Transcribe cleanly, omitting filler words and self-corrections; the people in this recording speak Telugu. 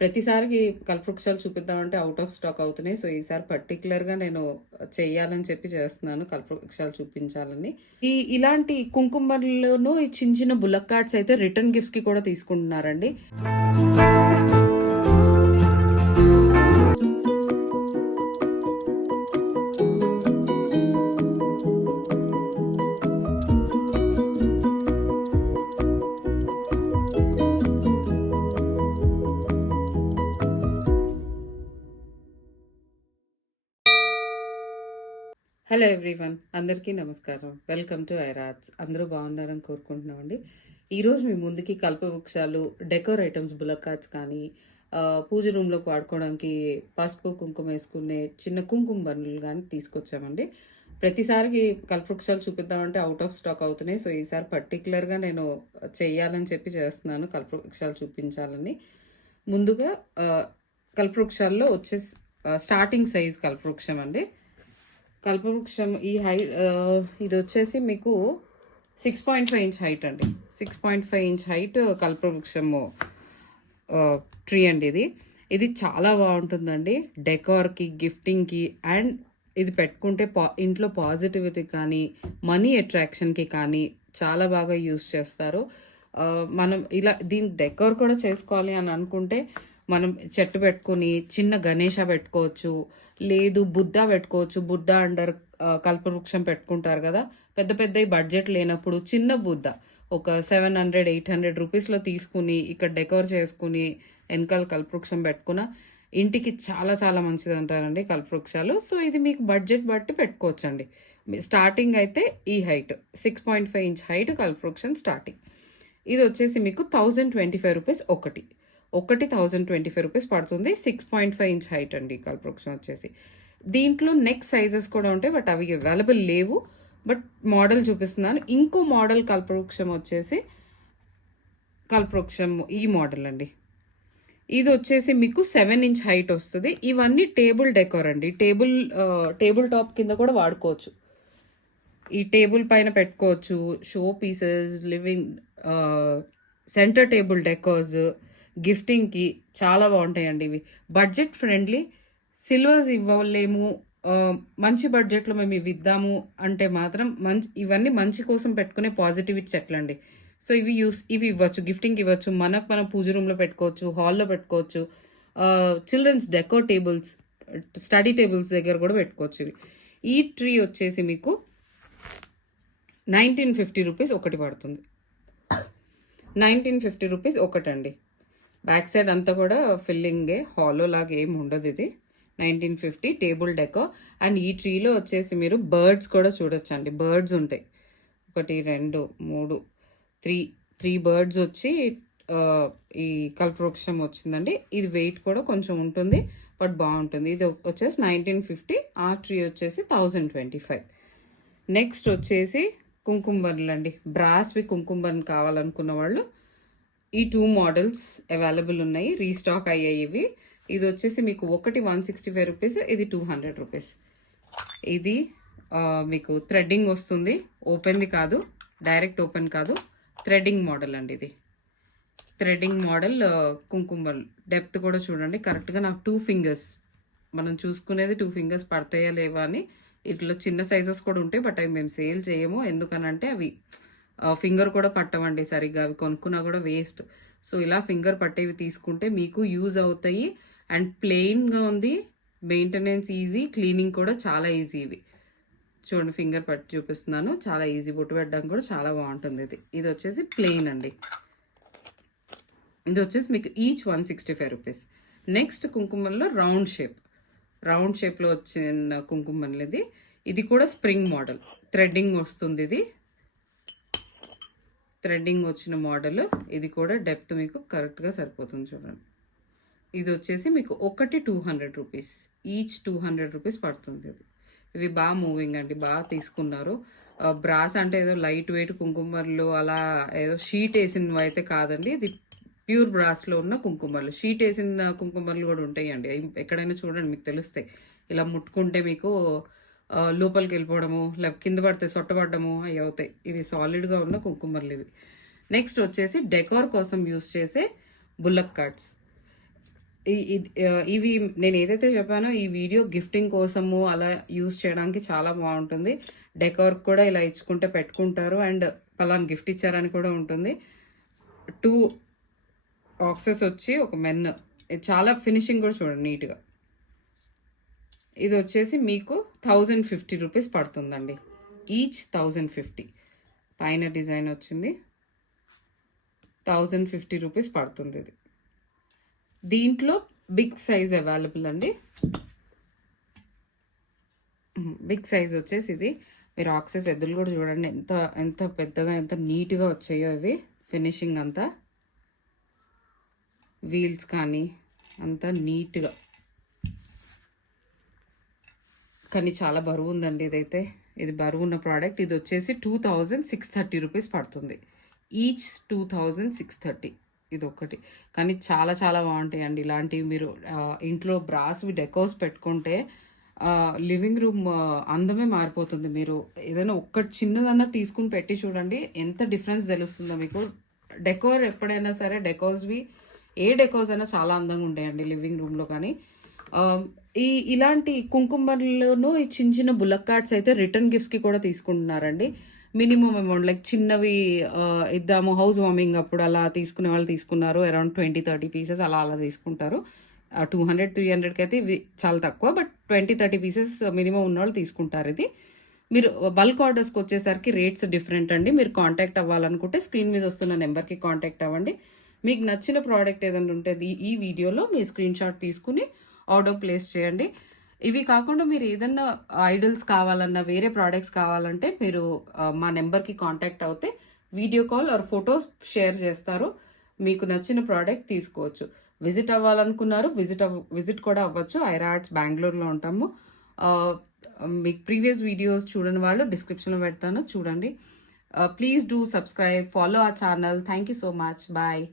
ప్రతిసారికి కల్పవృక్షాలు చూపిద్దామంటే ఔట్ ఆఫ్ స్టాక్ అవుతున్నాయి. సో, ఈసారి పర్టిక్యులర్‌గా నేను చెయ్యాలని చెప్పి చేస్తున్నాను. కల్పవృక్షాలు చూపించాలని. ఇలాంటి కుంకుమలోను ఈ చిన్న చిన్న బుల్లక్ కార్డ్స్ అయితే రిటర్న్ గిఫ్ట్స్‌కి కూడా తీసుకుంటున్నారండి. హలో ఎవ్రీవన్, అందరికీ నమస్కారం. వెల్కమ్ టు ఐరాట్స్. అందరూ బాగున్నారని కోరుకుంటున్నామండి. ఈరోజు మీ ముందుకి కల్పవృక్షాలు, డెకోర్ ఐటమ్స్, బుల్లక్ కార్డ్స్ కానీ, పూజ రూమ్లో వాడుకోవడానికి పసుపు కుంకుమ వేసుకునే చిన్న కుంకుమ బన్నులు కానీ తీసుకొచ్చామండి. ప్రతిసారికి కల్పవృక్షాలు చూపిద్దామంటే అవుట్ ఆఫ్ స్టాక్ అవుతున్నాయి. సో, ఈసారి పర్టికులర్గా నేను చెయ్యాలని చెప్పి చేస్తున్నాను, కల్పవృక్షాలు చూపించాలని. ముందుగా కల్పవృక్షాల్లో వచ్చే స్టార్టింగ్ సైజ్ కల్పవృక్షం అండి. కల్పవృక్షం ఇది వచ్చేసి మీకు 6.5 ఇంచ్ హైట్ అండి. 6.5 ఇంచ్ హైట్ కల్పవృక్షము ట్రీ అండి. ఇది చాలా బాగుంటుందండి డెకార్కి, గిఫ్టింగ్కి. అండ్ ఇది పెట్టుకుంటే ఇంట్లో పాజిటివిటీ కానీ, మనీ అట్రాక్షన్కి కానీ చాలా బాగా యూస్ చేస్తారు. మనం దీని డెకార్ కూడా చేసుకోవాలి అని అనుకుంటే మనం చెట్టు పెట్టుకుని చిన్న గణేష పెట్టుకోవచ్చు, లేదు బుద్ధ పెట్టుకోవచ్చు. బుద్ధ అండర్ కల్పవృక్షం పెట్టుకుంటారు కదా, పెద్ద పెద్ద బడ్జెట్ లేనప్పుడు చిన్న బుద్ధ ఒక 700-800 రూపీస్లో తీసుకుని ఇక్కడ డెకోర్ చేసుకుని వెనకాల కల్పవృక్షం పెట్టుకున్న ఇంటికి చాలా చాలా మంచిది అంటారండి కల్పవృక్షాలు. సో, ఇది మీకు బడ్జెట్ బట్టి పెట్టుకోవచ్చండి. స్టార్టింగ్ అయితే ఈ హైట్ 6.5 ఇంచ్ హైట్ కల్పవృక్షం స్టార్టింగ్. ఇది వచ్చేసి మీకు 1025 రూపీస్ ఒకటి 1025 రూపీస్ పడుతుంది. 6.5 ఇంచ్ హైట్ అండి కల్పవృక్షం వచ్చేసి. దీంట్లో నెక్స్ట్ సైజెస్ కూడా ఉంటాయి, బట్ అవి అవైలబుల్ లేవు. బట్ మోడల్ చూపిస్తున్నాను. ఇంకో మోడల్ కల్పవృక్షం వచ్చేసి కల్పవృక్షం ఈ మోడల్ అండి. ఇది వచ్చేసి మీకు 7 ఇంచ్ హైట్ వస్తుంది. ఇవన్నీ టేబుల్ డెకోర్ అండి. టేబుల్ టాప్ కింద కూడా వాడుకోవచ్చు. ఈ టేబుల్ పైన పెట్టుకోవచ్చు. Show pieces, living centre table decors, గిఫ్టింగ్కి చాలా బాగుంటాయండి ఇవి. Budget friendly. సిల్వర్స్ ఇవ్వలేము, మంచి బడ్జెట్లో మేము ఇవి ఇద్దాము అంటే మాత్రం ఇవన్నీ మంచి కోసం పెట్టుకునే పాజిటివిటీ చెట్లు అండి. సో, ఇవి ఇవ్వచ్చు, గిఫ్టింగ్ ఇవ్వచ్చు, మనం పూజ రూమ్లో పెట్టుకోవచ్చు, హాల్లో పెట్టుకోవచ్చు. Children's decor tables, study tables దగ్గర కూడా పెట్టుకోవచ్చు ఇవి. ఈ ట్రీ వచ్చేసి మీకు 1950 రూపీస్ ఒకటి పడుతుంది. 1950 రూపీస్ ఒకటండి. బ్యాక్ సైడ్ అంతా కూడా ఫిల్లింగే, హాలో లాగా ఏమి ఉండదు. ఇది 1950 టేబుల్ డెకో. అండ్ ఈ ట్రీలో వచ్చేసి మీరు బర్డ్స్ కూడా చూడొచ్చు అండి. బర్డ్స్ ఉంటాయి, 1 2 3 3 బర్డ్స్ వచ్చి ఈ కల్పవృక్షం వచ్చిందండి. ఇది వెయిట్ కూడా కొంచెం ఉంటుంది, బట్ బాగుంటుంది. ఇది వచ్చేసి 1950. ఆ ట్రీ వచ్చేసి 1025. నెక్స్ట్ వచ్చేసి కుంకుమర్లు అండి. బ్రాస్వి కుంకుమర్లు కావాలనుకున్న వాళ్ళు ఈ 2 మోడల్స్ అవైలబుల్ ఉన్నాయి, రీస్టాక్ అయ్యాయి ఇవి. ఇది వచ్చేసి మీకు ఒకటి 165 రూపీస్, ఇది 200 రూపీస్. ఇది మీకు థ్రెడ్డింగ్ వస్తుంది, ఓపెన్ది కాదు, డైరెక్ట్ ఓపెన్ కాదు, థ్రెడ్డింగ్ మోడల్ అండి. ఇది థ్రెడ్డింగ్ మోడల్ కుంకుమలు. డెప్త్ కూడా చూడండి కరెక్ట్గా. నాకు 2 ఫింగర్స్, మనం చూసుకునేది 2 ఫింగర్స్ పడతాయా లేవా అని. ఇట్లా చిన్న సైజెస్ కూడా ఉంటాయి, బట్ అవి మేము సేల్ చేయము. ఎందుకనంటే అవి ఫింగర్ కూడా పట్టవండి సరిగ్గా, అవి కొనుక్కున్నా కూడా వేస్ట్. సో, ఇలా ఫింగర్ పట్టేవి తీసుకుంటే మీకు యూజ్ అవుతాయి. అండ్ ప్లెయిన్గా ఉంది, మెయింటెనెన్స్ ఈజీ, క్లీనింగ్ కూడా చాలా ఈజీ. ఇవి చూడండి, ఫింగర్ పట్టి చూపిస్తున్నాను, చాలా ఈజీ. బొట్టు పెట్టడం కూడా చాలా బాగుంటుంది. ఇది వచ్చేసి ప్లెయిన్ అండి. ఇది వచ్చేసి మీకు ఈచ్ 165 రూపీస్. నెక్స్ట్ కుంకుమల్లో రౌండ్ షేప్లో వచ్చిన కుంకుమలు. ఇది కూడా స్ప్రింగ్ మోడల్, థ్రెడ్డింగ్ వస్తుంది. ఇది థ్రెడ్డింగ్ వచ్చిన మోడల్. ఇది కూడా డెప్త్ మీకు కరెక్ట్గా సరిపోతుంది చూడండి. ఇది వచ్చేసి మీకు ఒకటి 200 రూపీస్, ఈచ్ 200 రూపీస్ పడుతుంది. ఇవి బాగా మూవింగ్ అండి, బాగా తీసుకున్నారు. బ్రాస్ అంటే ఏదో లైట్ వెయిట్ కుంకుమర్లు అలా ఏదో షీట్ వేసినవి అయితే కాదండి. ఇది ప్యూర్ బ్రాస్లో ఉన్న కుంకుమర్లు. షీట్ వేసిన కుంకుమర్లు కూడా ఉంటాయండి, ఎక్కడైనా చూడండి మీకు తెలుస్తాయి. ఇలా ముట్టుకుంటే మీకు లోపలికి వెళ్ళిపోవడము, లేకపోతే కింద పడితే సొట్టబడ్డము అవి అవుతాయి. ఇవి సాలిడ్గా ఉన్న కుంకుమర్లు ఇవి. నెక్స్ట్ వచ్చేసి డెకార్ కోసం యూస్ చేసే బుల్లక్ కార్డ్స్. ఇవి నేను ఏదైతే చెప్పానో ఈ వీడియో గిఫ్టింగ్ కోసము అలా యూజ్ చేయడానికి చాలా బాగుంటుంది. డెకోర్ కూడా ఇలా ఇచ్చుకుంటే పెట్టుకుంటారు అండ్ పలానా గిఫ్ట్ ఇచ్చారని కూడా ఉంటుంది. 2 బాక్సెస్ వచ్చి ఒక మెన్, చాలా ఫినిషింగ్ కూడా చూడండి నీట్గా. ఇది వచ్చేసి మీకు 1050 రూపీస్ పడుతుందండి. ఈచ్ 1050. పైన డిజైన్ వచ్చింది. 1050 రూపీస్ పడుతుంది ఇది. దీంట్లో బిగ్ సైజ్ అవైలబుల్ అండి. బిగ్ సైజ్ వచ్చేసి ఇది. మీరు ఆక్సెస్ ఎద్దులు కూడా చూడండి ఎంత ఎంత పెద్దగా ఎంత నీట్గా వచ్చాయో ఇవి. ఫినిషింగ్ అంతా వీల్స్ కానీ అంతా నీట్గా, కానీ చాలా బరువు ఉందండి ఇదైతే. ఇది బరువు ఉన్న ప్రోడక్ట్. ఇది వచ్చేసి 2630 రూపీస్ పడుతుంది. ఈచ్ 2630. ఇది ఒకటి, కానీ చాలా చాలా బాగుంటాయండి ఇలాంటివి. మీరు ఇంట్లో బ్రాస్వి డెకోర్స్ పెట్టుకుంటే లివింగ్ రూమ్ అందమే మారిపోతుంది. మీరు ఏదైనా ఒక్కటి చిన్నదన్నా తీసుకుని పెట్టి చూడండి ఎంత డిఫరెన్స్ తెలుస్తుందో మీకు. డెకోర్ ఎప్పుడైనా సరే డెకోర్స్వి ఏ డెకోర్స్ అయినా చాలా అందంగా ఉంటాయండి లివింగ్ రూమ్లో. కానీ ఇలాంటి కుంకుమలోను ఈ చిన్న చిన్న బుల్లక్ కార్డ్స్ అయితే రిటర్న్ గిఫ్ట్స్కి కూడా తీసుకుంటున్నారండి. మినిమం అమౌంట్ లైక్ చిన్నవి ఇద్దాము హౌస్ వార్మింగ్ అప్పుడు అలా తీసుకునే వాళ్ళు తీసుకున్నారు. అరౌండ్ 20-30 పీసెస్ అలా తీసుకుంటారు. 200-300కి అయితే ఇవి చాలా తక్కువ, బట్ 20-30 పీసెస్ మినిమం ఉన్న వాళ్ళు తీసుకుంటారు. ఇది మీరు బల్క్ ఆర్డర్స్కి వచ్చేసరికి రేట్స్ డిఫరెంట్ అండి. మీరు కాంటాక్ట్ అవ్వాలనుకుంటే స్క్రీన్ మీద వస్తున్న నెంబర్కి కాంటాక్ట్ అవ్వండి. మీకు నచ్చిన ప్రోడక్ట్ ఏదైనా ఉంటే ఈ వీడియోలో మీ స్క్రీన్ షాట్ తీసుకుని ఆర్డర్ ప్లేస్ చేయండి. ఇవి కాకుండా మీరు ఏదన్నా ఐడల్స్ కావాలన్నా వేరే ప్రోడక్ట్స్ కావాలంటే మీరు మా నెంబర్కి కాంటాక్ట్ అవుతే video call or photos share చేస్తారు. మీకు నచ్చిన ప్రోడక్ట్ తీసుకోవచ్చు. విజిట్ అవ్వాలనుకున్నారు విజిట్ కూడా అవ్వచ్చు. ఐరా ఆర్ట్స్ బెంగళూరులో ఉంటాము. మీకు ప్రీవియస్ వీడియోస్ చూడని వాళ్ళు డిస్క్రిప్షన్లో పెడతాను, చూడండి. Please do subscribe, follow our channel. Thank you so much. Bye.